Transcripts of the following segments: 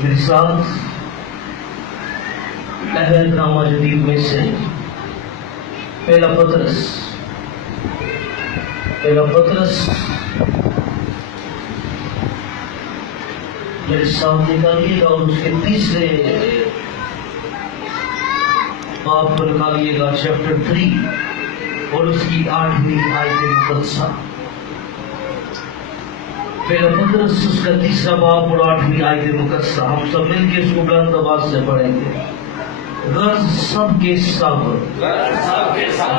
میرے ساتھ اہل نامہ جدید میں سے پہلا پطرس میرے ساتھ نکالیے گا اور اس کے تیسرے باب کو نکالیے گا، چیپٹر 3 اور اس کی 8ویں آیت مقدسہ۔ پہلا پطرس اس کا تیسرا باب اور 8ویں آیت مقدسہ، ہم سب مل کے اس کو بلند آواز سے پڑھیں گے۔ غرض سب کے صبر،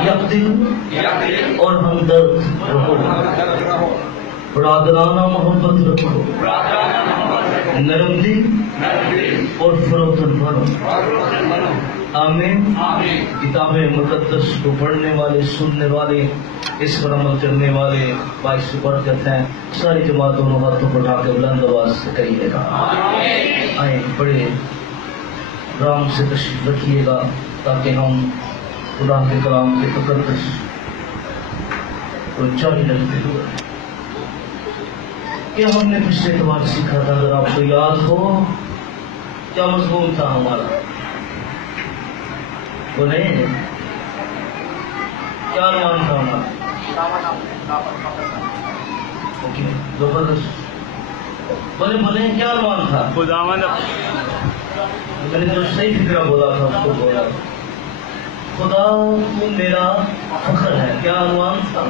یک دل اور ہمدرد رہو، برادرانہ محبت رکھو، نرم دل اور فروتن بنو۔ آمین۔ کتاب مقدس کو پڑھنے والے، سننے والے، اس پر عمل کرنے والے باعث برکت ہیں۔ ساری جماعت دونوں ہاتھوں کو اٹھا کے بلند آواز سے کہیے گا آئیں بڑے آرام سے تشریف رکھیے گا تاکہ ہم خدا کے کلام کے تقدس کو جاری رکھتے ہوئے کیا ہم نے پچھلے اتوار سیکھا تھا، اگر آپ کو یاد ہو کیا مضمون تھا ہمارا؟ وہ نہیں ہے، کیا عنوان تھا ہمارا؟ بولے کیا عنوان تھا؟ میں نے جو صحیح فکرہ بولا تھا اس کو بولا، خدا تو میرا فخر ہے۔ کیا عنوان تھا؟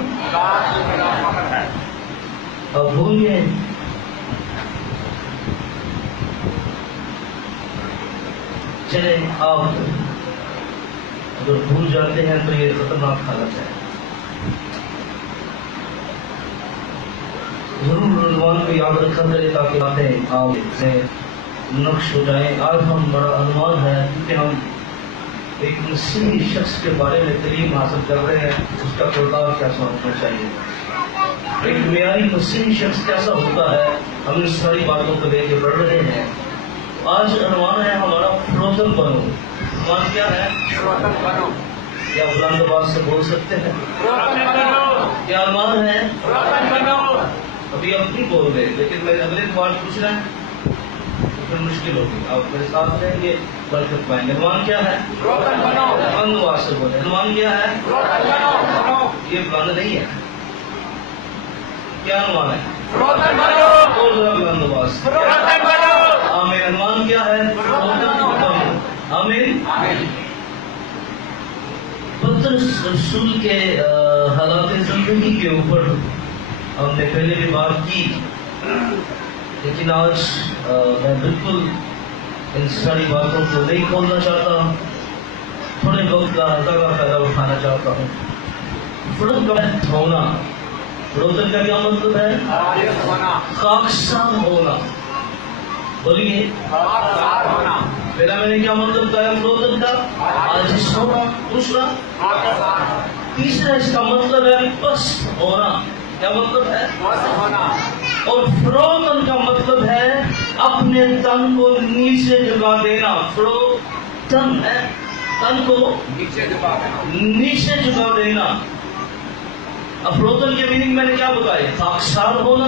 اب بھولیے چلے، آپ اگر بھول جاتے ہیں تو یہ خطرناک حالت ہے۔ ضرور عنوان کو یاد رکھا کرے تاکہ باتیں آپ سے نقش ہو جائیں۔ آج ہم بڑا عنوان ہے کیونکہ ہم ایک مسیحی شخص کے بارے میں تعلیم حاصل کر رہے ہیں، اس کا کردار کیسا ہونا چاہیے، ایک معیاری مسیحی شخص کیسا ہوتا ہے، ہم ان ساری باتوں کو لے کے بڑھ رہے ہیں۔ آج عنوان ہے ہمارا فروزن بنو۔ عنوان کیا ہے؟ فروزن بنو۔ کیا بلند آواز سے بول سکتے ہیں؟ فروزن بنو۔ کیا عنوان ہے؟ فروزن بنو۔ ابھی آپ نہیں بول رہے لیکن میں اگلے بار پوچھ رہا ہوں پھر مشکل ہوگی، آپ میرے ساتھ رہیں گے برکت پائیں گے۔ عنوان کیا ہے؟ فروزن بنو۔ بلند آواز سے بولے، عنوان کیا ہے؟ فروزن بنو۔ یہ بلند نہیں ہے، کیا عنوان ہے؟ فروزن بنو۔ بول رہا بلند آواز، فروزن بنو۔ آمین۔ عنوان کیا ہے؟ فروزن بنو۔ آمین۔ پطرس رسول کے حالات زندگی کے اوپر ہم نے پہلے بھی بات کی، لیکن آج میں بالکل ان ساری باتوں کو نہیں کھولنا چاہتا، تھوڑے وقت کا فائدہ اٹھانا چاہتا ہوں۔ فروزن ہونا، فروزن کا کیا مطلب ہے؟ خاکسار ہونا۔ بولیے خاکسار ہونا۔ پہلا میں نے کیا مطلب بتایا فروزن کا؟ عاجز ہونا۔ دوسرا تیسرا اس کا مطلب ہے پست ہونا۔ کیا مطلب ہے؟ پست ہونا۔ اور فروزن کا مطلب ہے اپنے تن کو نیچے جھکا دینا۔ فروزن ہے تن کو نیچے جھکا دینا۔ افروزن کے میننگ میں نے کیا بتایا؟ خاکسار ہونا،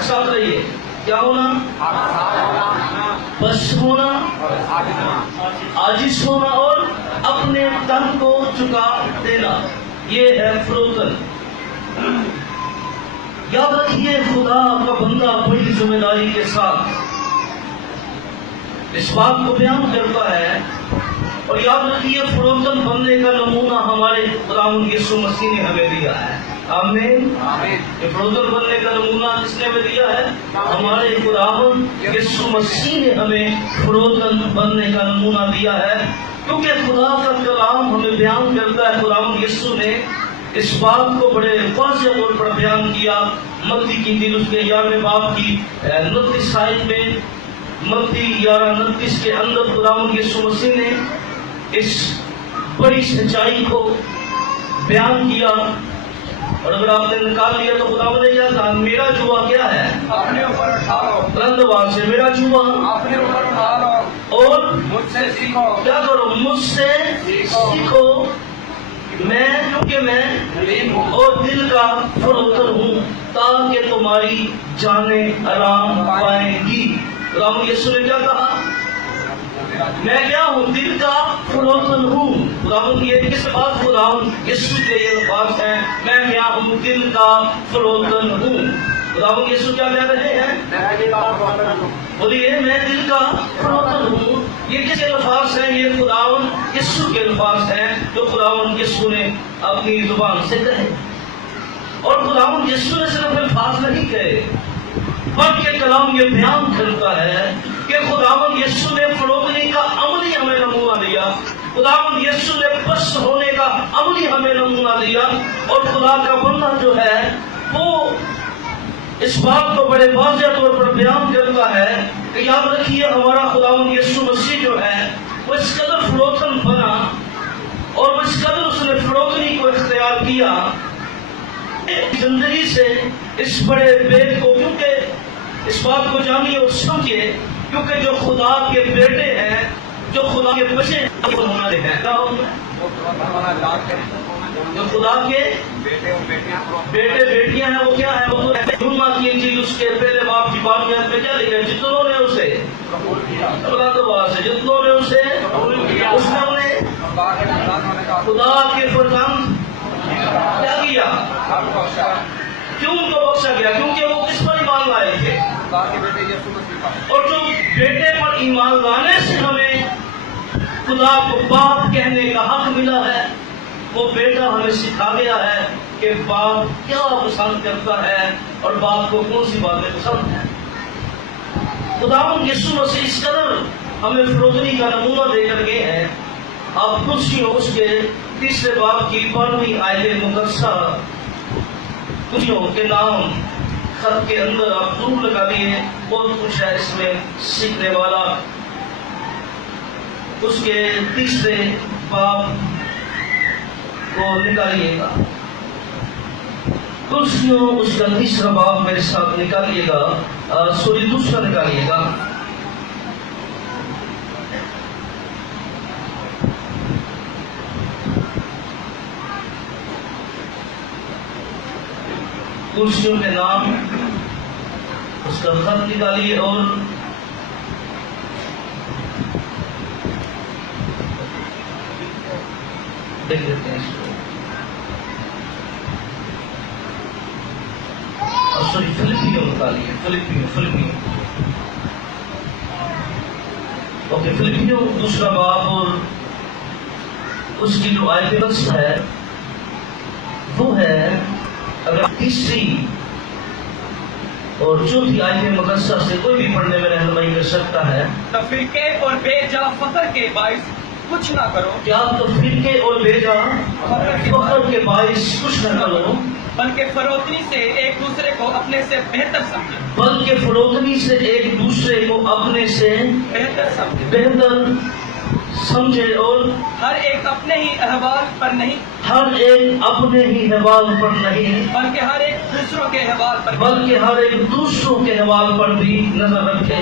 ساتھ رہیے، کیا ہونا؟ بس ہونا، عاجز ہونا اور اپنے تن کو جھکا دینا، یہ ہے فروزن۔ یاد رکھیے خدا کا بندہ بڑی ذمہ داری کے ساتھ اس بات کو بیان کرتا ہے، اور یاد رکھیے فروزن بننے کا نمونہ ہمارے خداوند یسوع مسیح نے ہمیں دیا ہے۔ آمین۔ یہ فروزن بننے کا نمونہ کس نے ہمیں دیا ہے؟ ہمارے خداوند یسوع مسیح نے ہمیں فروزن بننے کا نمونہ دیا ہے، کیونکہ خدا کا کلام ہمیں بیان کرتا ہے۔ خداوند یسوع نے اس بات کو بڑے واضح طور پر بیان کیا متی کی انجیل اس کے 11ویں باب کی 29 آیت میں، متی 11:29 کے اندر خداوند یسوع مسیح نے اس بڑی سچائی کو بیان کیا، اور اگر آپ نے نکال لیا تو خداوند نے کیا کہا؟ میرا جوا کیا ہے؟ اپنے اوپر اٹھا لو۔ بلند آواز سے، میرا جوا اپنے اوپر اٹھا لو اور مجھ سے سیکھو۔ کیا کرو؟ مجھ سے سیکھو، میں کیونکہ میں اور دل کا فروتن ہوں، تاکہ تمہاری جانیں آرام پائیں گی۔ خداوند یسوع نے کیا کہا؟ میں کیا ہوں؟ دل کا فروتن ہوں. خداوند یہ کس بات خداوند یسوع کے یہ الفاظ ہیں، میں کیا ہوں؟ دل کا فروتن ہوں. خداوند یسوع کیا کہہ رہے ہیں؟ بولیے میں دل کا فروتن ہوں. یہ کس الفاظ ہیں؟ یہ خداوند یسوع کے الفاظ ہیں جو خداوند یسوع نے اپنی زبان سے کہے. اور خداوند یسوع نے صرف الفاظ نہیں کہے بلکہ کلام یہ بیان کرتا ہے کہ خداوند یسوع نے فروتنی کا عملی ہمیں نمونہ دیا. خداوند یسوع نے پست ہونے کا عملی ہمیں نمونہ دیا. اور خدا کا بندہ جو ہے وہ اس بات کو بڑے واضح طور پر بیان کرتا ہے کہ یاد رکھیے ہمارا خداوند یسوع مسیح جو ہے وہ اس قدر فروتن بنا اور وہ اس قدر اس نے فروتنی کو اختیار کیا زندگی سے اس بڑے بیت کو. کیونکہ اس بات کو جانیے اور سمجھیے، کیونکہ جو خدا کے بیٹے ہیں، جو خدا کے بچے ہیں، جو خدا کے بیٹے بیٹیاں ہیں، وہ کیا ہے؟ وہ یوحنا کی انجیل اس کے پہلے باب کی بابیات میں کیا لکھا ہے؟ جتنوں نے اسے جتنوں نے اسے اس نے انہیں خدا کے فرزند کیا کیا؟ کیوں ان کو بخشا گیا؟ کیونکہ وہ کس پر ایمان لائے تھے؟ اور جو بیٹے پر ایمان لانے سے ہمیں خدا کو باپ کہنے کا حق ملا ہے، وہ بیٹا ہمیں سکھا گیا ہے کہ باپ کیا پسند کرتا ہے اور باپ کو کون سی باتیں پسند ہیں. خداوند یسوع مسیح اس قدر ہمیں فروتنی کا نمونہ دے کر گئے ہیں. آپ خوشیوں اس کے 3 باب کی 12ویں آیت مقدسہ خوشیوں کے نام خط کے اندر آپ ضرور لگا دیے. بہت کچھ ہے اس میں سیکھنے والا. اس کے 3 باب کو نکالیے گا. خوشیوں اس کا 3 باب میرے ساتھ نکالیے گا. سوری 2 نکالیے گا. کرسیوں کے نام اس کا خط نکالیے اور دیکھ لیتے ہیں اس کو. سوری فلپیوں نکالیے. فلپیوں اوکے. فلپیوں 2 باب اور اس کی جو آیت ہے وہ ہے، اگر 3 اور 4 آیت مقدسہ سے کوئی بھی پڑھنے میں رہنمائی کر سکتا ہے. تفریقے اور بے جا فخر کے باعث کچھ نہ کرو. کیا تفریقے اور بے جا فخر کے باعث کچھ نہ کرو، بلکہ فروتنی سے ایک دوسرے کو اپنے سے بہتر سمجھے. بلکہ فروتنی سے ایک دوسرے کو اپنے سے بہتر سمجھے. اور ہر ایک اپنے ہی احوال پر نہیں، ہر ایک اپنے ہی حوال پر نہیں، بلکہ ہر ایک دوسروں کے احوال پر، بلکہ ہر ایک دوسروں کے حوال پر بھی نظر رکھے.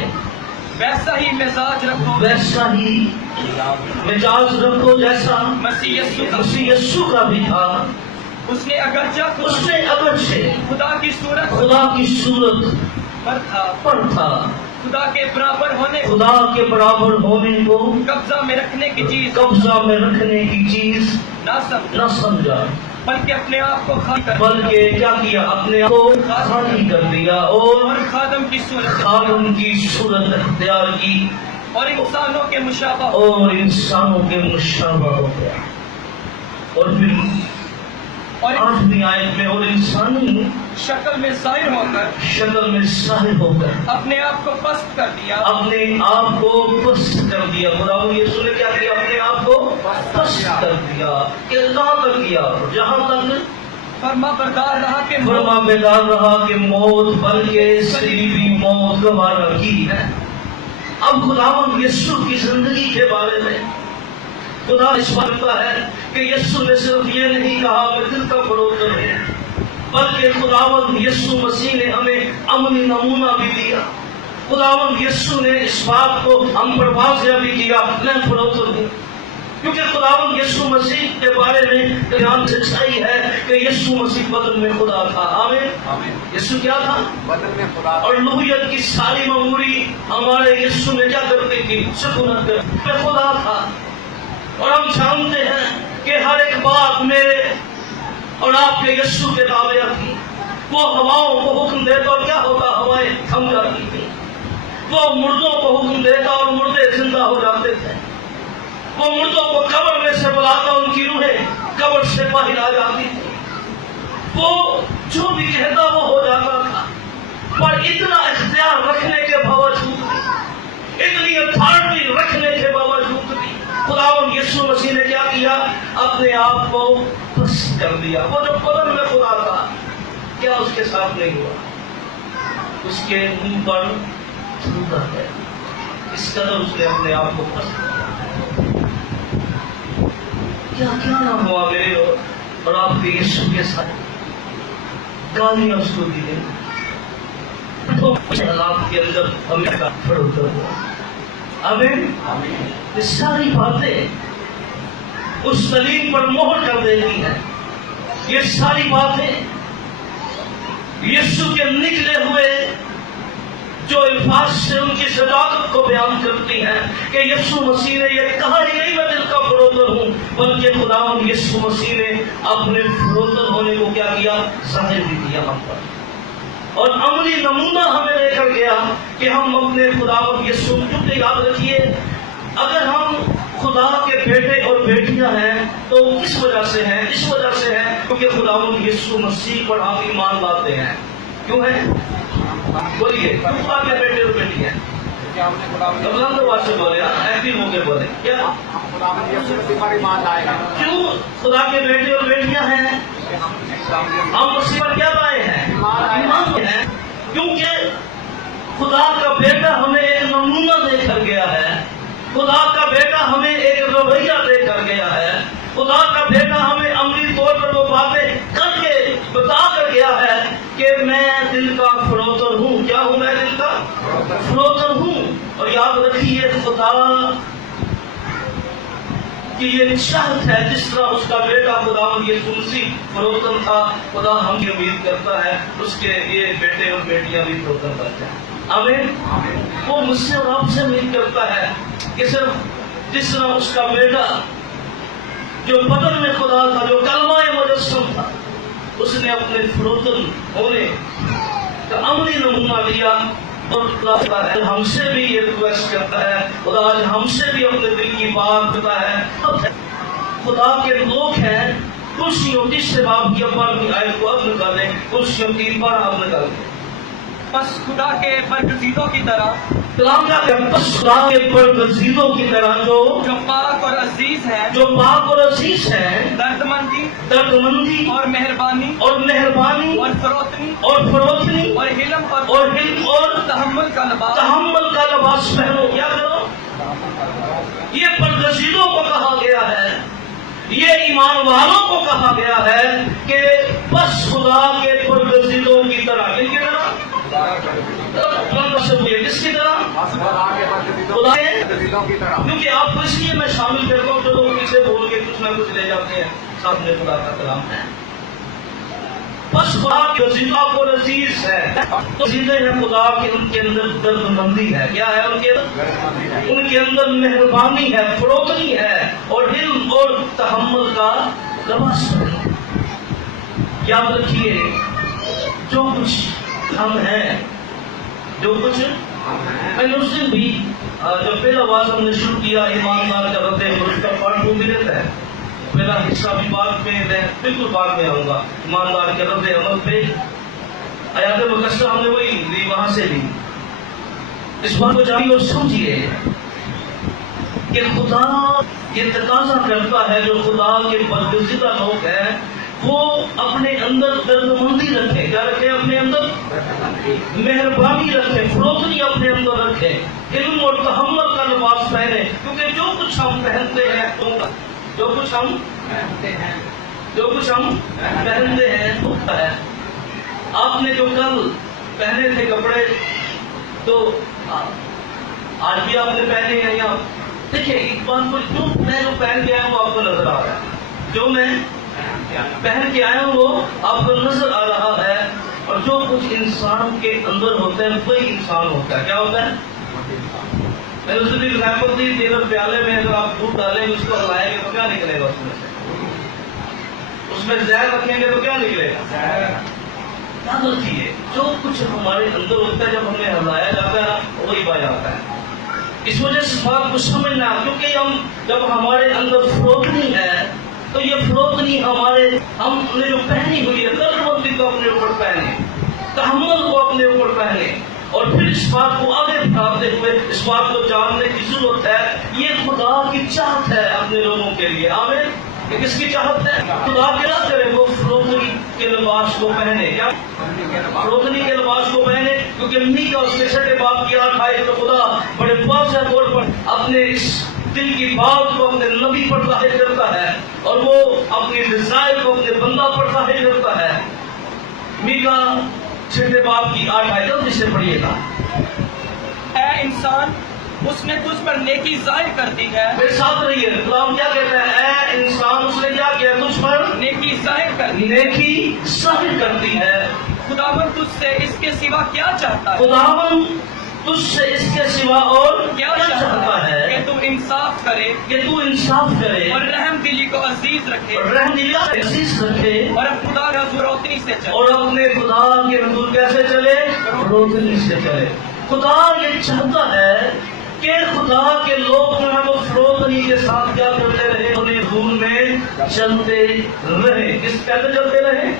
ویسا ہی مزاج رکھو، ویسا ہی مزاج رکھو جیسا مسیح یسوع کا بھی تھا. اس نے اگرچہ خدا کی صورت پر تھا، خدا کے برابر ہونے کو قبضہ میں رکھنے کی چیز نہ سمجھا، بلکہ اپنے آپ کو کیا کیا؟ اپنے آپ کو خالی کر دیا اور خادم کی صورت اختیار کی اور انسانوں کے مشابہ ہو گیا. اور پھر 8ویں آیت میں، اور انسانی شکل میں ظاہر ہو کر اپنے آپ کو پست کر دیا. خداوند یسوع نے کیا کیا؟ اپنے آپ کو پست کر دیا. کہاں تک کیا؟ جہاں تک فرما بردار رہا کہ موت، بلکہ صلیبی موت گوارا کی ہے. اب خداوند یسوع کی زندگی کے بارے میں خدا اس بات کرتا ہے کہ یسوع نے صرف یہ نہیں کہا کہ دل کا فروتن ہوں، بلکہ خداوند یسوع مسیح نے ہمیں عملی نمونہ بھی دیا. خداوند یسوع نے اس بات کو ہم پر واضح بھی کیا، میں فروتن ہوں. کیونکہ خداوند یسوع مسیح کے بارے میں بیان سچائی ہے کہ یسوع مسیح بدن میں خدا تھا. آمین. یسوع کیا تھا؟ بدن میں خدا. اور لوہیت کی ساری معموری हमारे यीशु ने क्या करते कि सुकूनत कर खुदा था। और हम जानते हैं कि हर एक बात मेरे और आपके यीशु के ताबे थी। वो हवाओं को हुक्म देता और क्या होता, हवाएं थम जाती थी। वो मुर्दों को हुक्म देता और मुर्दे जिंदा हो जाते थे। वो मुर्दों को कब्र में से बुलाता, उनकी रूहें कब्र से बाहर आ जाती थी। वो जो भी कहता वो हो जाता था। पर इतना इख्तियार रखने के बावजूद भी, इतनी अथॉरिटी रखने के बावजूद भी खुदावंद यीशु मसीह ने क्या किया, अपने आप को बस कर दिया। वो जो बदन में खुदा था, क्या उसके साथ नहीं हुआ? उसके मुंह पर थूका है। इस कदर उसने अपने आप को बस क्या क्या ना हुआ मेरे और आपके यीशु के साथ। गालियां उसको दी गई तो आपके अंदर हमें का फरोतर हुआ। आमीन। ये सारी बातें उस सलीम पर मोहर कर देती हैं। ये सारी बातें यीशु के निकले हुए जो अल्फाज से उनकी सदाकत को बयान करती हैं कि यीशु मसीह ने ये कहा ही नहीं मैं दिल का फरोतर हूं, बल्कि खुदावंद यीशु मसीह ने अपने फरोतर होने को क्या किया, जाहिर भी किया हम पर। और अमली नमूना हमें लेकर गया कि हम अपने खुदावंद यीशु, क्योंकि याद रखिए अगर हम खुदा के बेटे और बेटियां हैं तो किस वजह से हैं? इस वजह से हैं क्योंकि खुदावंद यीशु मसीह पर हम ईमान लाते हैं। क्यों है? बोलिए, खुदा के बेटे और बेटी हैं। बोले एक्टिव होकर बोले क्या क्यों खुदा के बेटे और बेटियां हैं? हम उसी पर क्या लाए हैं? ईमान है। क्योंकि खुदा का बेटा हमें एक नमूना देकर गया है। खुदा का बेटा हमें एक रवैया देकर गया है। खुदा का बेटा हमें अमली तौर पर वो बातें करके बता कर गया है कि मैं दिल का फरोतर हूँ। क्या हूँ? मैं दिल का फरोतर हूँ। और याद रखिए खुदा कि ये चाहत है जिस तरह उसका बेटा खुदावंद यीशु मसीह फरोतन था, खुदा हम ये उम्मीद करता है उसके ये बेटे और बेटियां भी फरोतन करते हैं। आमीन। वो मुझसे और आपसे उम्मीद करता है कि सिर्फ जिस तरह उसका बेटा जो बदन में खुदा था, जो कलमाए मुजस्सम था, उसने अपने फरोतन होने का अमली नमूना लिया। और खुदा हमसे भी ये रिक्वेस्ट करता है, खुदा आज हमसे भी अपने दिल की बात करता है। खुदा के लोग हैं, कुर्सियों तीसरे बाब की अब्बार की आयत को अब निकालें, कुर्सियों की 12 अब निकालें। बस खुदा के बरगज़ीदों की तरह, बस खुदा के बरगज़ीदों की तरह जो पाक और अजीज है, जो पाक और अजीज है, दर्दमंदी और मेहरबानी और फरोतनी और हिल्म और तहम्मुल का लिबास पहनो। क्या करो? ये बरगज़ीदों को कहा गया है, ये ईमान वालों को कहा गया है कि बस खुदा के बरगज़ीदों की तरह। किनकी तरह? किसकी तरह? खुदा की तरह। क्योंकि आपको इसलिए मैं शामिल करता हूँ, जो लोग पीछे बोल के कुछ ना कुछ ले जाते हैं, सामने खुदा का कलाम है। बस खुदा की वजीफा को अजीज है, तो चीजें हैं खुदा की, उनके अंदर दर्दमंदी है। क्या है उनके अंदर? उनके अंदर मेहरबानी है, फरोतनी है और हिल्म और तहम्मुल का लिबास है। याद रखिए जो कुछ हम हैं, जो कुछ मैंने उस दिन भी जब पहला वाज हमने शुरू किया ईमानदार का रद्द उसका पार्ट 2 भी रहता है, पहला हिस्सा भी बाद में बिल्कुल बाद में आऊंगा। ईमानदार के रद्द अमल पे आयात मुकस्सा हमने वही ली, वहां से ली। इस बात को जानिए और समझिए कि खुदा ये तकाजा करता है, जो खुदा के बरगज़ीदा लोग हैं वो अपने अंदर दर्दमंदी रखे। क्या रखे? अपने अंदर मेहरबानी रखे, फरोतनी अपने अंदर रखे, इल्म और तहम्मुल का लिबास पहने। क्योंकि जो कुछ हम पहनते हैं होता है। आपने जो कल पहने थे कपड़े तो आज भी आपने पहने हैं। या देखिए एक बात को, जो मैं जो पहन के आया वो आपको नजर आ रहा है, जो मैं पहन के आया वो आपको नजर आ रहा है। और जो कुछ इंसान के अंदर होता है वही इंसान होता है। क्या होता है? मैंने उससे भी एग्जाम्पल दी थी, अगर प्याले में अगर आप दूध डालेंगे उसको हलाएंगे तो क्या निकलेगा उसमें से? उसमें जहर रखेंगे तो क्या निकलेगा? याद रखिए, जो कुछ हमारे अंदर होता है जब हमें हलाया जाता है ना वही पाया जाता है। इस वजह से इस बात को समझना, क्योंकि हम जब हमारे अंदर फ्रोतनी है तो ये फ्रोतनी हमने जो पहनी हुई है दर्दमंदी को अपने ऊपर पहने, तहम्मुल को अपने ऊपर पहने, और फिर इस बात को आगे बढ़ाते हुए इस बात को जानने की जरूरत है ये खुदा की चाहत है अपने लोगों के लिए। आमीन। ये किसकी चाहत है? खुदा क्या करे? वो फ्रोतनी के लिबास को पहने। क्या? फ्रोतनी के लिबास को पहने, क्योंकि मीका उसके छठे बाप की 8 आयत में खुदा बड़े वाज़ेह तौर पर अपने इस दिल की बात को अपने नबी पर जाहिर करता है और वो अपनी डिजायर को अपने बंदा पर जाहिर करता है। मीका छठे बाप की 8 आयत, जिसे पढ़िएगा। है इंसान, उसने तुझ पर नेकी जाहिर कर दी है। मेरे साथ रहिए, खुदा क्या कहता है? ऐ इंसान, उसने क्या किया? तुझ पर नेकी जाहिर कर दी। नेकी जाहिर करती है। खुदावन तुझसे इसके सिवा क्या चाहता है? खुदावन तुझसे इसके सिवा और क्या चाहता है? कि तू इंसाफ करे, कि तू इंसाफ करे और रहम दिली को अजीज रखे, और रहमदिली को अजीज रखे, और खुदा का रोशनी से चले। और अपने खुदा के हुजूर कैसे चले? रोशनी से चले। खुदा ये चाहता है कि खुदा के लोग जो है वो फ्रोतनी के साथ क्या करते रहे? अपने हुजूर में चलते रहे। किस कैसे चलते रहे?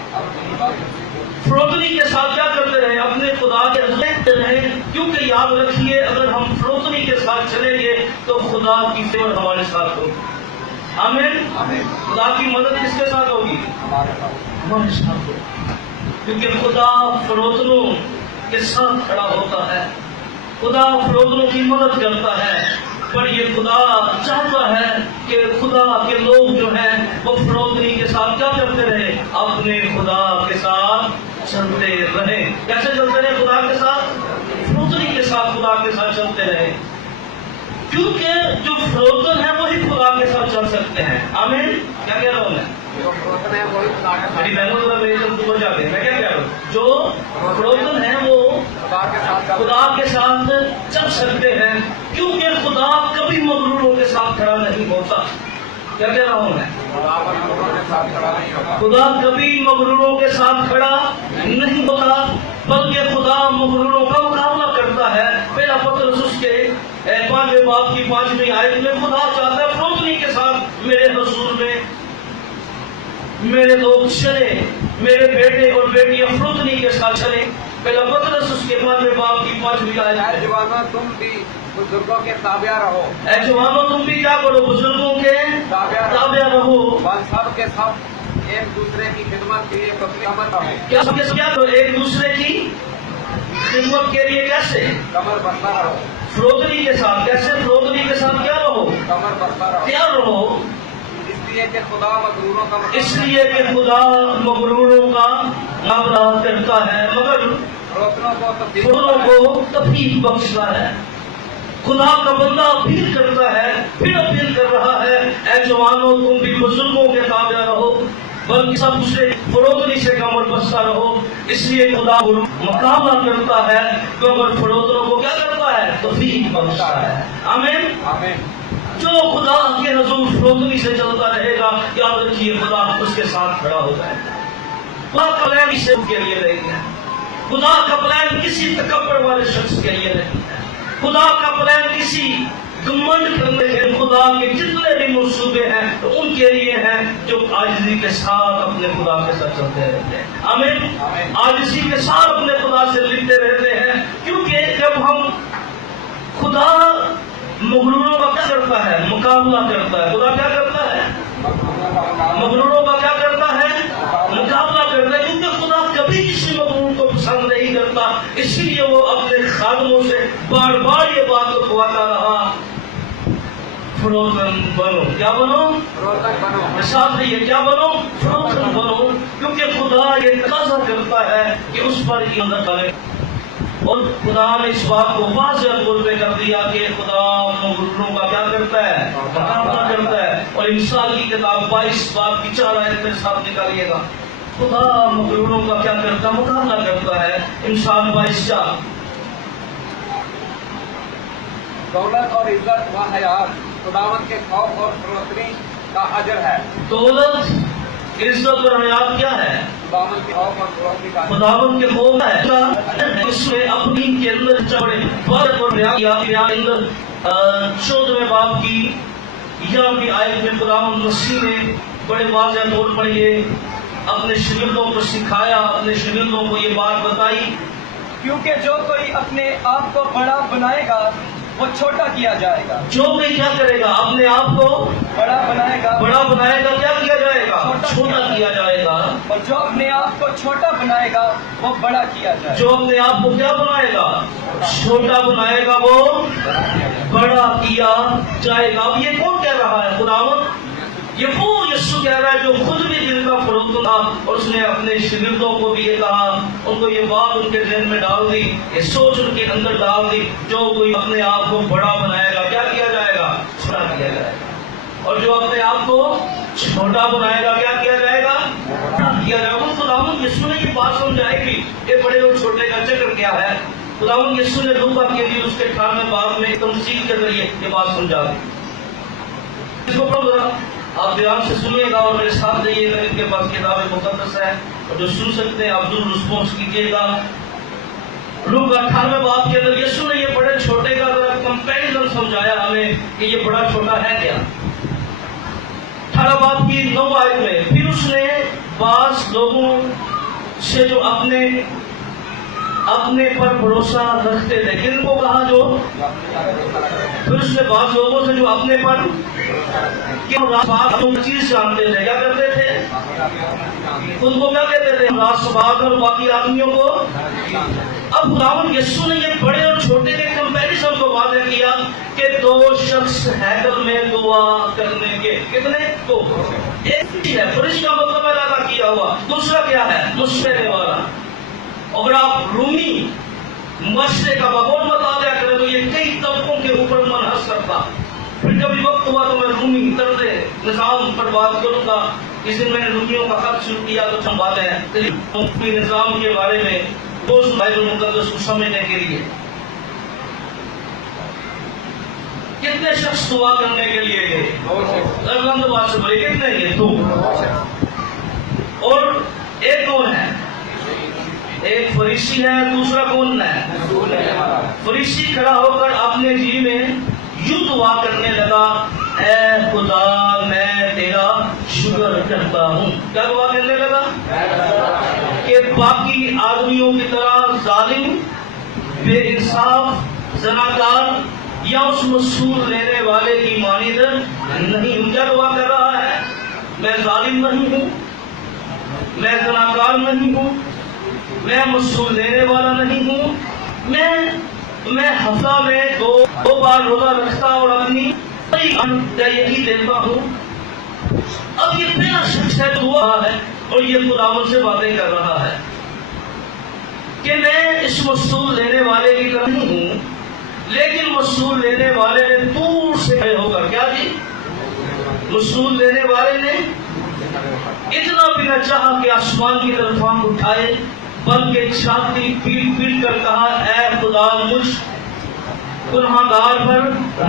फ्रोतनी के साथ क्या करते रहे? अपने खुदा के चलते रहे। क्योंकि याद रखिए, अगर हम फ्रोतनी के साथ चलेंगे तो खुदा की फेवर हमारे साथ होगी। आमीन। खुदा की मदद किसके साथ होगी? हमारे साथ होगी, क्योंकि खुदा फ्रोतनों के साथ खड़ा होता है, खुदा फ्रोतनों की मदद करता है। पर ये खुदा चाहता है कि खुदा के लोग जो हैं वो फ्रोतनी के साथ क्या करते रहे? अपने खुदा के साथ चलते रहे। कैसे चलते रहे? खुदा के साथ, फ्रोतनी के साथ, खुदा के साथ चलते रहे। क्योंकि जो फ्रोतन है वही खुदा के साथ चल सकते हैं। आमीन। क्या कह रहा हूँ मैं? मेरी बहनों जरा मेरे चलते हो जाते हैं। मैं क्या कह रहा हूँ? जो फ्रोतन है वो खुदा के साथ चल सकते हैं, क्योंकि खुदा कभी मगरूरों के साथ खड़ा नहीं होता। क्या कह रहा हूँ मैं? खुदा कभी मगरूरों के साथ खड़ा नहीं होता, बल्कि खुदा मगरूरों का मुकाबला करता है। पहला पत्रस उसके 5वें बाब की 5वीं आयत में खुदा चाहता है फ्रोतनी के साथ मेरे हुजूर में मेरे लोग चले, मेरे बेटे और बेटियां फ्रोतनी के साथ चले। पहला पत्रस उसके 5वें बाब की 5वीं आयत। जवानों तुम भी बुजुर्गों के ताबिया रहो। जवानों तुम भी क्या करो? बुजुर्गों के ताबिया रहो। सब के सब एक दूसरे की खिदमत के लिए कमर रहो। क्या करो? एक दूसरे की खिदमत के लिए कैसे? कमर बस्ता रहो। फ्रोतनी के साथ कैसे? फ्रोतनी के साथ क्या रहो? कमर बस्ता रहो। क्या रहो? इसलिए कि खुदा मगरूरों का इसलिए कि खुदा मगरूरों का मुकाबला करता है, मगर फ्रोतनों को तफीक बख्शता है। खुदा का बंदा अपील करता है, फिर अपील कर रहा है, ऐ जवानों तुम भी बुजुर्गों के ताबिया रहो, बल्कि सब दूसरे फ्रोतनी से कमर बस्ता रहो। इसलिए खुदा मुकाबला करता है, मगर फ्रोतनों को क्या करता है? तफीक बख्शता है। आमीन। जो खुदा के हुजूर फ्रोतनी से चलता रहेगा, याद रखिए खुदा उसके साथ खड़ा होता है। खुदा का प्लान इसे के लिए नहीं है, खुदा का प्लान किसी तकब्बर वाले शख्स के लिए नहीं है, खुदा का प्लान किसी घमंड करने के, खुदा के जितने भी मंसूबे हैं तो उनके लिए हैं जो आजिज़ी के साथ अपने खुदा के साथ चलते रहते हैं। आमीन। आजिज़ी के साथ अपने खुदा से लिखते रहते हैं, क्योंकि जब हम खुदा मगरूरों का क्या करता है? मुकाबला करता है। खुदा क्या करता है? मगरूरों का क्या करता है? मुकाबला करता है, क्योंकि खुदा कभी किसी मगरूर को पसंद नहीं करता। इसलिए वो अपने खादमों से बार बार ये बात को खुआता रहा, फ्रोतन बनो। क्या बनो? फ्रोतन बनो। साथ ये क्या बनो? फ्रोतन बनो, क्योंकि खुदा ये तकाज़ा करता है कि उस पर ईमान करे। और खुदा ने इस बात को वाज़ेह तौर पे कर दिया कि खुदा मगरूरों का क्या करता है? मुकाबला करता है। और इंसान की किताब 22 बाब की 4 आयत मेरे साथ निकालिएगा। खुदा मगरूरों का क्या करता है? मुकाबला करता है। इंसान 22:4। दौलत और इज्जत व हयात खुदावंद के खौफ और फरोतनी का अजर है। दौलत इज्जत और हयात क्या है? खुदावंद के खौफ और फरोतनी का अजर। खुदावन के खौफ है। इसमें अपनी के अंदर चढ़े वर्ग और अंदर 14वें बाब की 11वीं आयत में खुदावन मसीह ने बड़े वाज़ेह तौर पर ये अपने शागिर्दों को सिखाया, अपने शागिर्दों को ये बात बताई, क्योंकि जो कोई अपने आप को बड़ा बनाएगा वो छोटा किया जाएगा। जो कोई क्या करेगा? अपने आप को बड़ा बनाएगा, बड़ा बनाएगा, क्या किया जाएगा? छोटा किया जाएगा। और जो अपने आप को छोटा बनाएगा वो बड़ा किया जाएगा। जो अपने आप को क्या बनाएगा? छोटा बनाएगा, वो बड़ा किया जाएगा। अब ये कौन कह रहा है? खुदावंद। ये वो यीशु कह रहा है जो खुद भी दिल का फरोख्त था, और उसने अपने शागिर्दों को भी ये कहा, उनको ये बात उनके ज़हन में डाल दी, ये सोच उनके अंदर डाल दी, जो कोई अपने आप को बड़ा बनाएगा क्या किया जाएगा? छोटा किया जाएगा। और जो अपने आप को छोटा बनाएगा क्या किया जाएगा? किया जाएगा। खुदावंद यीशु ने ये बात समझाएगी, ये बड़े और छोटे का चक्र क्या है। खुदावंद यीशु ने लूका के लिए उसके 18वें बाब में तमसील के जरिए ये बात समझा दी। इसको पढ़ो, आप ध्यान से सुनिएगा और मेरे साथ जाइएगा। इनके पास किताब मुकद्दस है, और जो सुन सकते हैं आप जरूर रिस्पॉन्स कीजिएगा। लूका 18वें बाब के अंदर यीशु ने ये बड़े छोटे का कंपैरिजन समझाया हमें कि ये बड़ा छोटा है क्या। 18 बाब की 9 आयत में फिर उसने बास लोगों से जो अपने पर भरोसा रखते थे, किनको कहा? जो फिर उसने बास लोगों से जो अपने पर चीज जानते थे, क्या करते थे? उनको क्या कहते थे? राष्ट्रवाद और बाकी आदमियों को। अब खुदावंद यीशु ने ये बड़े और छोटे के कंपैरिजन को वाज़ेह किया कि 2 शख्स हैकल में दुआ करने के, कितने? 2। एक है फरिश का मतलब है अदा किया हुआ, दूसरा क्या है? मुस्कुराने वाला। अगर आप रूमी मशरे का भगवान बता दिया करें तो ये कई तबकों के ऊपर मनहस करता। फिर कभी वक्त हुआ तो मैं रूमी तर्ज़ निज़ाम पर बात करूंगा। इस दिन मैंने रूमियों का खत शुरू किया तो हम बातें हैं निज़ाम के बारे में दोस्त बाइबल मुकद्दस को समझने के लिए। कितने शख्स दुआ करने के लिए गए? 2 बात से बोले कितने गए? 2। और एक कौन है? एक फरीसी है, दूसरा कौन है? फरीसी खड़ा होकर अपने जी में यूं दुआ करने लगा, ऐ खुदा मैं तेरा शुक्र करता हूँ। क्या दुआ करने लगा? कि बाकी आदमियों की तरह जालिम, बेइंसाफ, ज़नाकार या उस मसूल लेने वाले की मानिद नहीं हूँ। क्या दुआ कर रहा है? मैं जालिम नहीं हूँ, मैं ज़नाकार नहीं हूँ, मैं मसूल लेने वाला नहीं हूँ, मैं हफ्ता में दो बार रोजा रखता और अपनी यही देता हूँ। अब ये पहला शख्स है दुआ है, और ये खुदावंद से बातें कर रहा है कि मैं इस मसूल लेने वाले की तरह नहीं हूँ, लेकिन मसूल लेने वाले ने दूर से खड़े होकर, क्या जी? मसूल लेने वाले ने इतना भी न चाहा कि आसमान की तरफ आंख उठाए, बल्कि छाती पीट पीट कर कहा, ऐ खुदा मुझ गुनहगार पर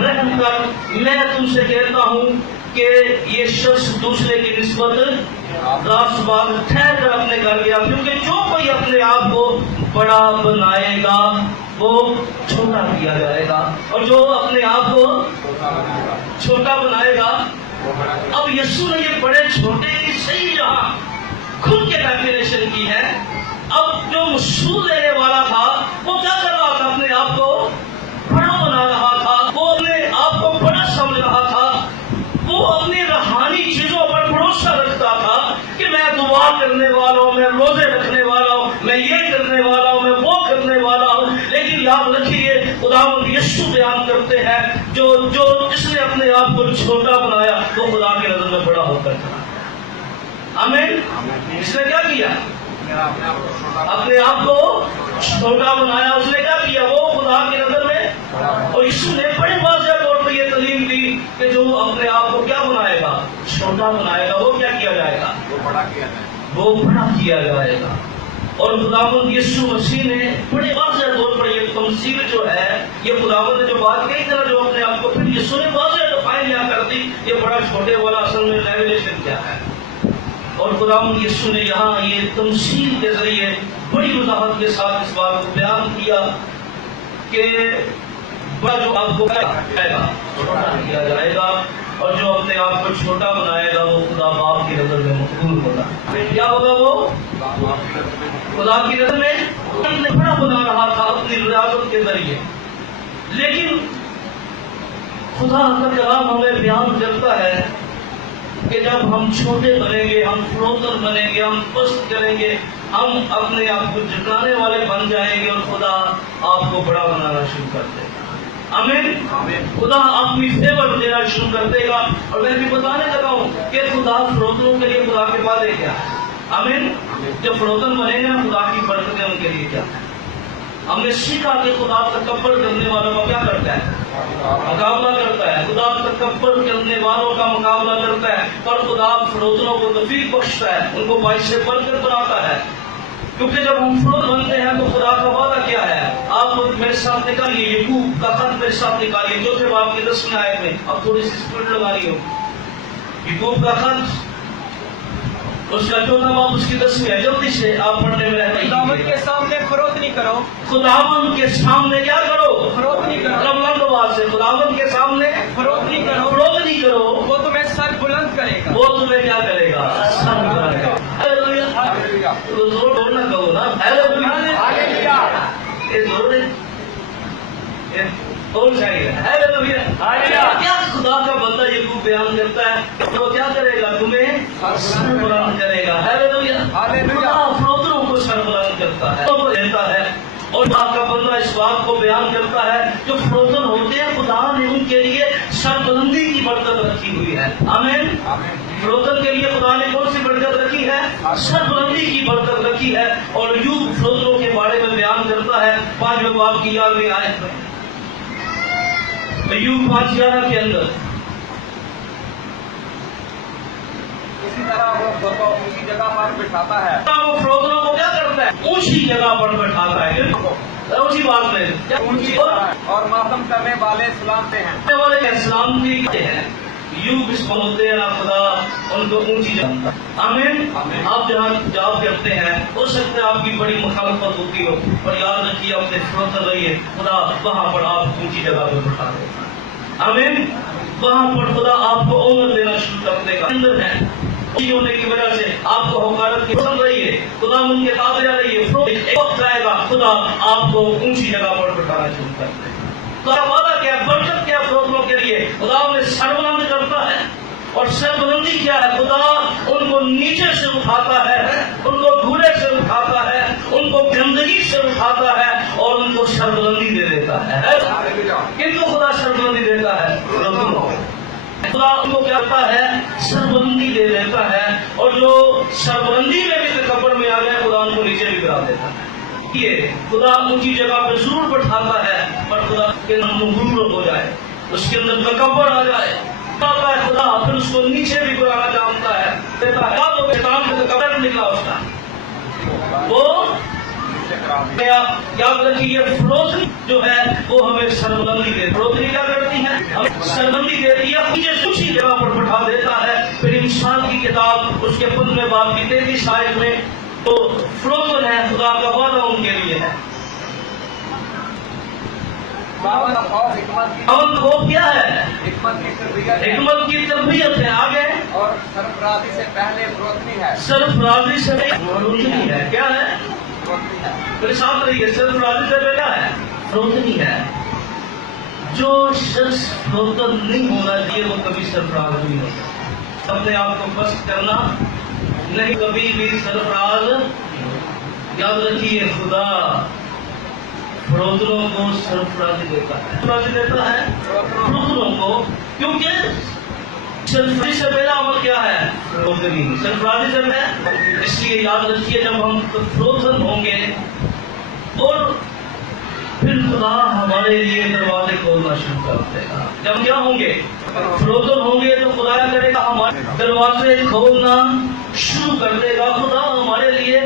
रहम कर। मैं तुमसे कहता हूँ कि ये शख्स दूसरे की निस्बत रास्तबाज ठहर कर अपने घर गया, क्योंकि जो कोई अपने आप को बड़ा बनाएगा वो छोटा किया जाएगा, और जो अपने आप को छोटा बनाएगा। अब यीशु ने ये बड़े छोटे की सही जहाँ खुद के डेफिनेशन की है। अब जो मसूल लेने वाला था वो क्या कर रहा था? अपने आप को बड़ा बना रहा था, वो अपने आप को बड़ा समझ रहा था, वो अपनी रूहानी चीजों पर भरोसा रखता था कि मैं दुआ करने वाला हूँ, मैं रोजे रखने वाला हूँ, मैं ये करने वाला हूँ, मैं वो करने वाला हूँ। लेकिन याद रखिए खुदावंद यीशु बयान करते हैं जो जिसने अपने आप को छोटा बनाया वो खुदा की नजर में बड़ा होकर चला। आमीन। इसने क्या किया? अपने आप को छोटा बनाया। उसने क्या किया? वो खुदा की नजर में। और यीशु ने बड़े वाज़ेह तौर पर यह तालीम दी कि जो अपने आप को क्या बनाएगा? छोटा बनाएगा, वो क्या किया जाएगा? वो बड़ा किया जाएगा। और खुदावंद यीशु मसीह ने बड़े वाज़ेह तौर पर यह तमसील जो है, ये खुदावंद ने जो बात कही तरह जो यीशु ने बहुत से डिफाइन यहाँ कर दी, ये बड़ा छोटे वाला असल में रेवलेशन क्या है। और खुदावंद यीशु ने यहाँ ये तमसील के जरिए बड़ी वजाहत के साथ इस बात को बयान किया कि बड़ा जो आपको जाएगा छोटा किया जाएगा, और जो अपने आप को छोटा बनाएगा वो खुदा बाप की नजर में मकबूल होगा। क्या होगा वो? खुदा की नजर में बड़ा बना रहा था अपनी रियासत के जरिए, लेकिन खुदा का कलाम हमें बयान करता है कि जब हम छोटे बनेंगे, हम फ्रोजन बनेंगे, हम पस्त करेंगे, हम अपने आप को झुकाने वाले बन जाएंगे और खुदा आपको बड़ा बनाना शुरू कर देगा। आमीन। खुदा अपनी फेवर देना शुरू कर देगा। और मैं भी बताने लगा हूँ कि खुदा फ्रोजनों के लिए खुदा के वादे क्या है। आमीन। जो फ्रोजन बनेंगे ना, खुदा की बरकतें उनके लिए क्या है। हमने सीखा कि खुदा तकब्बर करने वालों का क्या करता है? मुकाबला करता है। खुदा तकब्बर करने वालों का मुकाबला करता है, पर खुदा फ्रोजनों को तौफीक बख्शता है, उनको बाइश से बरकत बनाता है। क्योंकि जब हम फ्रोज बनते हैं तो खुदा का वादा क्या है? आप मेरे साथ निकालिए, याकूब का खत मेरे साथ निकालिए, चौथे बाब की 10वीं आयत में। अब थोड़ी सी स्पीड लगा रही हो। याकूब का खत उसका चौथा बाब उसकी 10वीं है, जल्दी से आप पढ़ने में रहना। खुदावंद के सामने फरोख्त नहीं करो। खुदावंद के सामने क्या करो? फरोख्त नहीं करो। रमजान से खुदावंद के सामने फरोख्त नहीं करो। फरोख्त नहीं करो। वो तुम्हें सर बुलंद करेगा। वो तुम्हें क्या करेगा? सर बुलंद करेगा। तो जोर ना कहो ना, हालेलुया। ये जोर और चाहिए। हालेलुया। क्या खुदा का बंदा याकूब बयान करता है, तो क्या करेगा? तुम्हें सर बुलंद करेगा। हालेलुया। खुदा फ्रोजनों को सर बुलंद करता है, तो देता है। और खुदा का बंदा इस बात को बयान करता है, जो फ्रोजन होते हैं खुदा ने उनके लिए सरबुलंदी की बरकत रखी हुई है। आमीन। फ्रोजन के लिए खुदा ने कौन सी बरकत रखी है? सरबुलंदी की बरकत रखी है। और यूब फ्रोजनों के बारे में बयान करता है 5वें बाब की 11वीं आयत में, यूब 5:11 के अंदर। इसी तरह वो ऊंची जगह पर बिठाता है। वो फ्रोजनों को क्या करता है? ऊंची जगह पर बैठाता है। ऊंची बात में क्या? ऊंची और मातम करने वाले सलामते हैं। वाले सलामती करते हैं। यूब इसको बोलते हैं ना, खुदा उनको ऊंची जगह। आमीन। आप जहाँ जॉब करते हैं, हो सकता है आपकी बड़ी मुखालफत होती हो, पर याद रखिए अपने फ्रोजन रहिए, खुदा वहां पर आप ऊंची जगह पर बैठा देगा। आमीन। वहां पर खुदा आपको ऑनर देना शुरू कर देगा। अंदर है होने की वजह से आपको हुकालत की पसंद रही है, खुदा उनके ताबे रही है। एक वक्त आएगा खुदा आपको ऊंची जगह पर बैठाना शुरू कर देगा। तो वादा क्या? बरकत क्या? फ्रोजनों के लिए खुदा उन्हें सरबुलंद करता है। और सरबुलंदी क्या है? खुदा उनको नीचे से उठाता है, उनको धूले से उठाता है, उनको गंदगी से उठाता है और उनको सरबुलंदी दे देता है। किनको खुदा सरबुलंदी देता है? खुदा उनको क्या करता है? सरबुलंदी दे देता है। और जो सरबुलंदी में भी तकब्बर में आ गए, खुदा उनको नीचे भी गिरा देता है। ये खुदा ऊंची जगह पे जरूर बैठाता है, पर खुदा के अंदर हो जाए, उसके अंदर तकब्बर आ जाए, खुदा फिर उसको नीचे भी गिराना चाहता है, देता है। तो शैतान से तकब्बर निकला उसका, वो याद रखिए फ्रोजन जो है वो हमें सरबुलंदी दे। फ्रोजन क्या करती है? हमें सरबुलंदी देती है, नीचे ऊंची जगह पर बैठा देता है। फिर इंसान की किताब उसके 15वें बाब की 33 आयत में तो फ्रोजन है, खुदा का वादा उनके लिए है। अमन खौफ क्या है? हिकमत की तरबियत है। आगे और सरफराजी से पहले फ्रोजनी है। सरफराजी से फ्रोजनी है। क्या है? मेरे साथ रहिए। सरफराजी से पहला है फ्रोजनी है। जो शख्स फ्रोजन नहीं होना चाहिए वो कभी सरफराज नहीं होता। अपने आप को पस्त करना नहीं, कभी भी सरफराज। याद रखिए खुदा फ्रोजनों को सरफराजी देता है। सरफराजी देता है फ्रोजनों को, क्योंकि सरफराजी से पहला अमल क्या है? फ्रोजनी। सरफराजी से पहले, इसलिए याद रखिए जब हम फ्रोजन होंगे और फिर खुदा हमारे लिए दरवाजे खोलना शुरू कर देगा। जब क्या होंगे? फ्रोजन होंगे तो खुदा क्या करेगा? हमारे दरवाजे खोलना शुरू कर देगा। खुदा हमारे लिए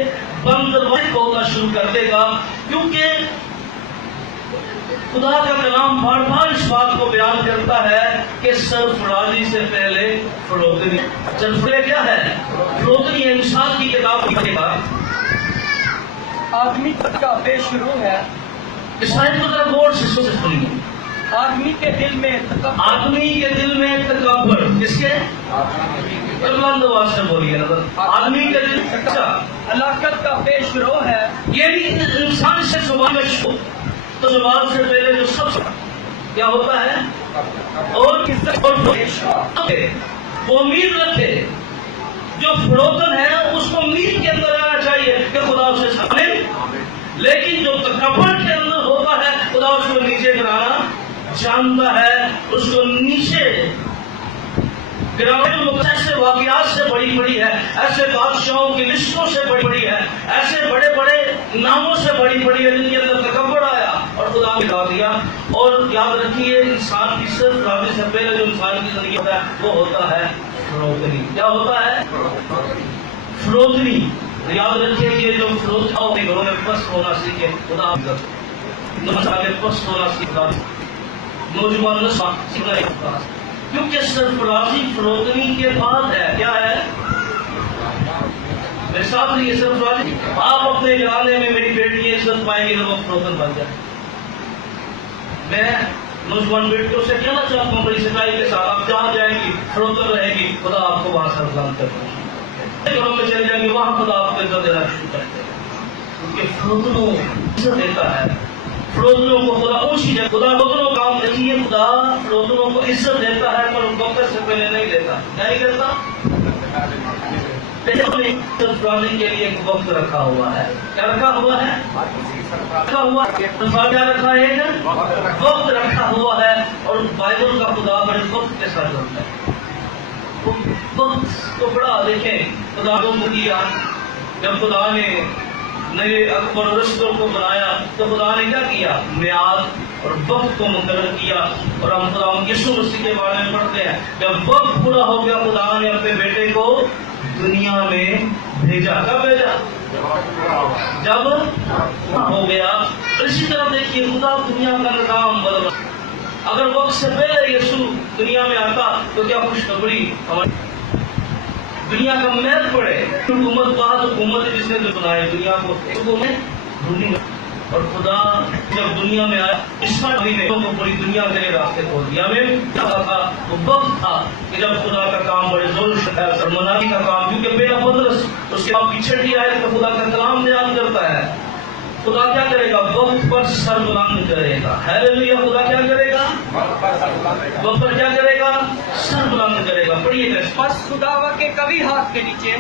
बंद दरवाजे खोलना शुरू कर देगा, क्योंकि खुदा का कलाम बार बार इस बात को بیان کرتا ہے کہ سرفرازی سے پہلے فروتنی. سرفراز کیا ہے؟ فروتنی انسان کی کتاب لکھنے کا آدمی کا بے شروع ہے. اس آیت کو ذرا غور سے سنیے. آدمی کے دل میں تکبر. آدمی کے دل میں تکبر. کس کے؟ بلند آواز سے بولیے. آدمی کے دل میں ہلاکت کا بے شروع ہے. یہ بھی انسان سے زبان میں شروع. تو زبان سے پہلے جو سب کیا ہوتا ہے اور وہ امید رکھے. جو فروتن ہے اس کو امید کے اندر آنا چاہیے کہ خدا اسے سامنے. لیکن جو تکبر کے اندر ہوتا ہے خدا اس کو نیچے گرانا جانتا ہے. اس کو نیچے گرانے میں ایسے واقعات سے بڑی بڑی ہے, ایسے بادشاہوں کی لسٹوں سے بڑی بڑی ہے, ایسے بڑے بڑے ناموں سے بڑی بڑی ہے جن کے اندر تکبر آیا اور خدا نے گرا دیا. اور یاد رکھیے انسان کی صرف راضی سے پہلے جو انسان کی زندگی ہوتا ہے وہ ہوتا ہے فروتنی. کیا ہوتا ہے؟ فروتنی. یاد رکھیے یہ جو فروت اپنے گھروں میں پست ہونا سیکھے. خدا پست ہونا سیکھا نوجوان نسل سیکھنا, کیونکہ سرفرازی فروتنی کے بعد ہے. کیا ہے؟ میرے ساتھ یہ سرفرازی. آپ اپنے گھرانے میں میری بیٹی عزت پائیں گے تو وہ فروتن بن جائے. میں نوجوان بیٹیوں سے کہنا چاہتا ہوں بڑی سچائی کے ساتھ, آپ جہاں جائیں گی فروتن رہے گی, خدا آپ کو وہاں سرفراز کر دے گا. گھروں میں چلے جائیں گے وہاں خدا آپ کو عزت دینا شروع کر دے گا. کیونکہ فروتنوں عزت دیتا ہے. فروتنوں کو خدا اونچی جگہ, خدا فروتنوں کام دیکھیے, خدا فروتنوں کو عزت دیتا ہے پر وقت سے پہلے نہیں دیتا. نہیں دیتا. سرفرازی کے لیے ایک وقت رکھا ہوا ہے. کیا رکھا ہوا ہے؟ رکھا ہوا کیا رکھا ہے؟ وقت رکھا ہوا ہے. اور بائبل کا خدا بڑے وقت کے ساتھ ہوتا ہے. وقت کو بڑا دیکھیں خدا کو کیا. جب خدا نے نئے اکبر رسول کو بنایا تو خدا نے کیا کیا؟ میعاد اور وقت کو مقرر کیا. اور ہم خدا یسوع مسیح کے بارے میں پڑھتے ہیں جب وقت پورا ہو گیا خدا نے اپنے بیٹے کو دنیا میں بھیجا. کب بھیجا؟ جب ہو گیا. اسی طرح دیکھیے خدا دنیا کا نظام بدل. اگر وقت سے پہلے یسوع دنیا میں آتا تو کیا خوشخبری ہماری دنیا کا محل پڑے. حکومت بعد حکومت جس نے جو بنائے دنیا کو حکومت ڈھونڈی. اور خدا جب دنیا میں آیا اس مہینے کو پوری دنیا کے لیے راستے کھول دیا. میں تھا وہ وقت تھا کہ جب خدا کا کام بڑے زور سے اور منادی کا کام, کیونکہ پہلا پدرس اس کے بعد پچھڑی آئے تو خدا کا کلام بیان کرتا ہے. خدا کیا کرے گا؟ وقت پر سر بلند کرے گا. ہیلیلویا. خدا کیا کرے گا؟ وقت پر کیا کرے گا؟ سر بلند کرے گا. پڑھیے گا. بس خداوا کے کبھی ہاتھ کے نیچے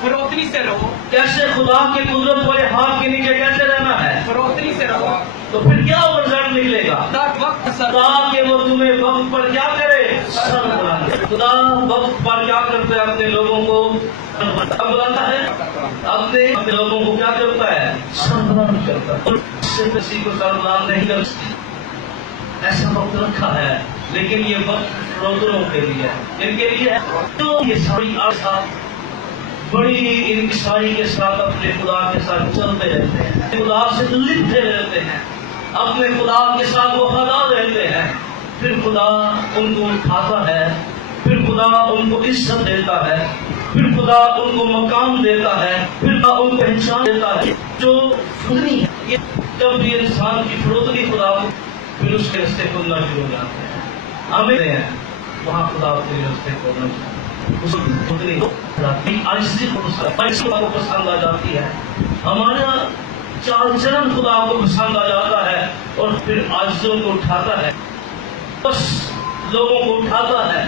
فروتنی سے رہو. کیسے خدا کے قدرت والے ہاتھ کے نیچے کیسے رہنا ہے؟ فروتنی سے رہو. تو پھر کیا رزلٹ نکلے گا؟ وقت خدا کہ وہ تمہیں وقت پر کیا کرے؟ سر بلند. خدا وقت پر کیا کرتا ہے؟ اپنے لوگوں کو بلاتا ہے. اپنے لوگوں کو کیا کرتا ہے؟ سر بلند کرتا ہے. اس سے کسی کو سر بلند نہیں کر سکتی. ایسا وقت رکھا ہے. لیکن یہ وقت فروتنوں کے لیے ہے. ان کے لیے ہے جو یہ ساری آسا بڑی انکساری کے ساتھ اپنے خدا کے ساتھ چلتے رہتے ہیں, خدا سے لپٹے رہتے ہیں, اپنے خدا کے ساتھ وفادار رہتے ہیں. پھر خدا ان کو اٹھاتا ہے, پھر خدا ان کو عزت دیتا ہے, پھر خدا ان کو مقام دیتا ہے, پھر خدا ان کو پہچان دیتا ہے. جو فروتنی ہے یہ جب بھی انسان کی فروتنی خدا کو پھر اس کے رستے کھلنا شروع ہو جاتے ہیں. ہمیں وہاں خدا اپنے رستے کھولنا چاہتے ہیں. کو پسند آ جاتی ہے. ہمارا چال چلن خدا کو پسند آ جاتا ہے اور پھر عاجزوں کو اٹھاتا ہے, بس لوگوں کو اٹھاتا ہے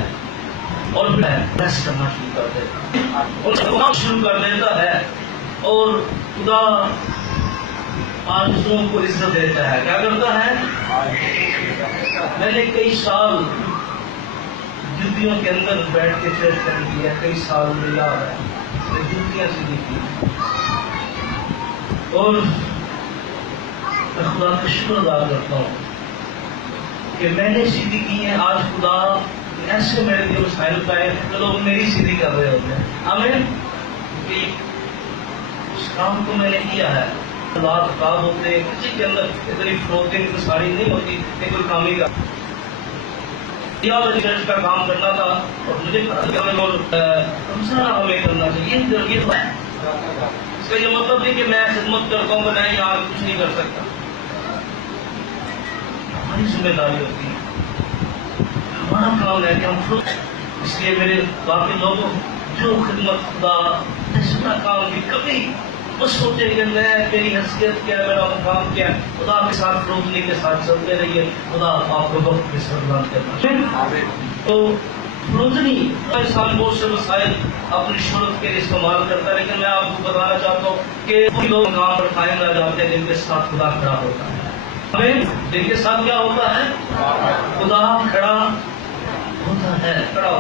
اور پھر بحث کرنا شروع کر دیتا ہے, ان سے کام شروع کر دیتا ہے. اور خدا عاجزوں کو عزت دیتا ہے. کیا کرتا ہے؟ میں نے کئی سال جوتیوں کے اندر بیٹھ کے چرچ کر دیا. کئی سال میں یاد ہے میں جوتیاں سیدھی کی اور میں خدا کا شکر ادا کرتا ہوں کہ میں نے سیدھی کی ہیں. آج خدا ایسے میرے لیے مسائل پائے جو لوگ میری سیدھی کر رہے ہوتے ہیں. ہمیں اس کام کو میں نے کیا ہے. حالات خراب ہوتے ہیں, کسی کے اندر اتنی فروتیں ساری نہیں ہوتی کہ کوئی کام ہی کا चर्च का काम करना था और मुझे सारा हमें करना चाहिए, ये तो है। इसका ये मतलब नहीं कि मैं खिदमत करता हूँ, मैं यहाँ कुछ नहीं कर सकता। हमारी जिम्मेदारी होती है, हमारा काम है कि हम इसलिए मेरे बाकी लोगों जो खिदमत खुदा ऐसा काम भी कभी वो सोचे कि मैं मेरी हैसियत क्या, मेरा मुकाम क्या, खुदा के साथ फरोजनी के साथ चलते रहिए। खुदा आपको वक्त के साथ प्रदान करना। तो फरोजनी इंसान बहुत से वसाइल अपनी शोहरत के लिए इस्तेमाल करता है, लेकिन मैं आपको बताना चाहता हूँ कि वो लोग काम पर कायम रह जाते हैं जिनके साथ खुदा खड़ा होता है। हमें जिनके साथ क्या होता है, खुदा खड़ा होता है, खड़ा होता है।